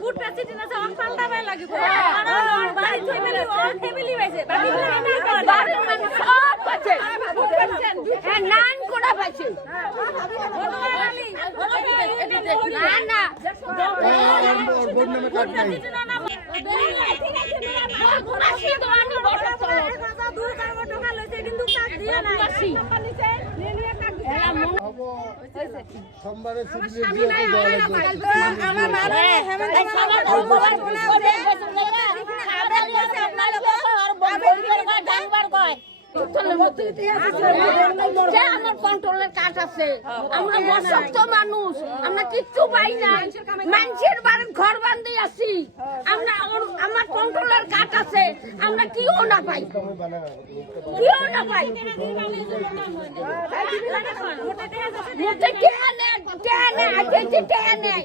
good president আছে on পাল্টা by লাগিব আর বাড়ি ফ্যামিলি অল ফ্যামিলি হইছে বাকি বাড়ির মানুষ সব আছে হ্যাঁ নান কোনা পাইছে না না বোর্ড নামে কাট নাই সোমবারে আমার কন্ট্রোলের কাজ আছে আমরা অসুস্থ মানুষ আমরা কিচ্ছু পাই না মানুষের বাড়ির ঘর বান্ধে আছি আমরা আমার কন্ট্রোলের কাজ আছে আমরা কিও না পাই কিও না পাই মোটে কে নেয়